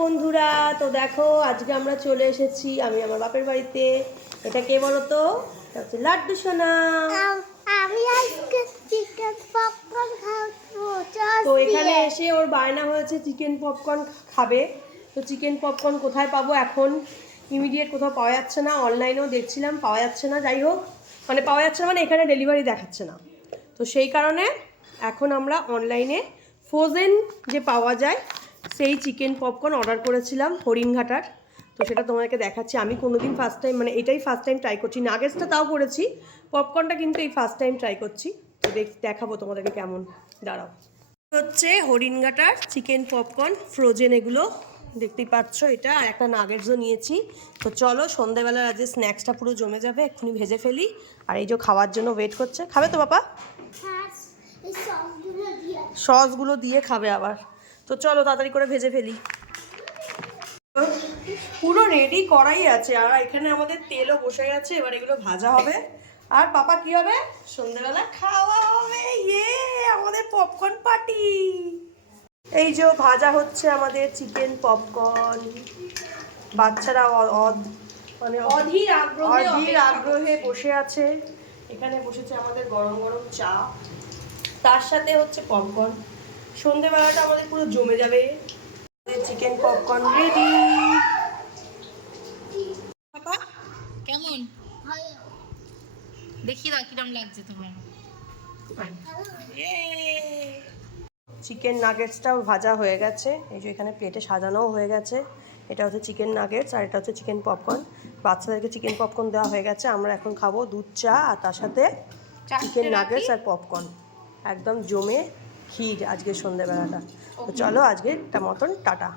বন্ধুরা, তো দেখো আজকে আমরা চলে এসেছি আমি আমার বাপের বাড়িতে। এটা কে বলো তো? এটা হচ্ছে লাড্ডু সোনা। আমি আজকে চিকেন পপকর্ন খাবো। তো এখানে এসে ওর বায়না হয়েছে চিকেন পপকর্ন খাবে। তো চিকেন পপকর্ন কোথায় পাবো এখন? ইমিডিয়েট কোথাও পাওয়া যাচ্ছে না, অনলাইনেও দেখছিলাম পাওয়া যাচ্ছে না। যাই হোক, মানে পাওয়া যাচ্ছে না মানে এখানে ডেলিভারি দেখাচ্ছে না। তো সেই কারণে এখন আমরা অনলাইনে ফ্রোজেন যে পাওয়া যায় সেই চিকেন পপকর্ন অর্ডার করেছিলাম হরিণঘাটার। তো সেটা তোমাকে দেখাচ্ছি। আমি কোনোদিন ফার্স্ট টাইম, মানে এটাই ফার্স্ট টাইম ট্রাই করছি। নাগেটসটা তাও করেছি, পপকর্নটা কিন্তু এই ফার্স্ট টাইম ট্রাই করছি। তো দেখাবো তোমাদেরকে কেমন। দাঁড়াও। হচ্ছে হরিণঘাটার চিকেন পপকর্ন ফ্রোজেন, এগুলো দেখতেই পাচ্ছ। এটা আর একটা নাগেটসও নিয়েছি। তো চলো, সন্ধ্যাবেলার আজকে স্ন্যাক্সটা পুরো জমে যাবে, এক্ষুনি ভেজে ফেলি। আর এই যে খাওয়ার জন্য ওয়েট করছে। খাবে তো বাবা? সসগুলো দিয়ে খাবে আবার। তো চলো তাড়াতাড়ি করে ভেজে ফেলি। পুরো রেডি করাই আছে, আর এখানে আমাদের তেলও বসে গেছে। এবার এগুলো ভাজা হবে। আর পাপা কি হবে? সন্ধ্যাবেলা খাওয়া হবে। ইয়ে, আমাদের পপকর্ন পার্টি। এই যে ভাজা হচ্ছে আমাদের চিকেন পপকর্ন। বাচ্চারা মানে অধীর আগ্রহে বসে আছে। এখানে বসেছে আমাদের গরম গরম চা, তার সাথে হচ্ছে পপকর্ন। সন্ধ্যেবেলাটা আমাদের পুরো জমে যাবে। Chicken popcorn ready. পাপা কেমন দেখি দাও কিরম লাগছে তোমার। চিকেন নাগেটসটাও ভাজা হয়ে গেছে। এই যে এখানে প্লেটে সাজানোও হয়ে গেছে। এটা হচ্ছে চিকেন নাগেটস আর এটা হচ্ছে চিকেন পপকর্ন। বাচ্চাদেরকে চিকেন পপকর্ন দেওয়া হয়ে গেছে। আমরা এখন খাবো দুধ চা আর তার সাথে চিকেন নাগেটস আর পপকর্ন। একদম জমে ক্ষীর আজকে সন্ধ্যেবেলাটা। তো চলো আজকে একটা মতন টাটা।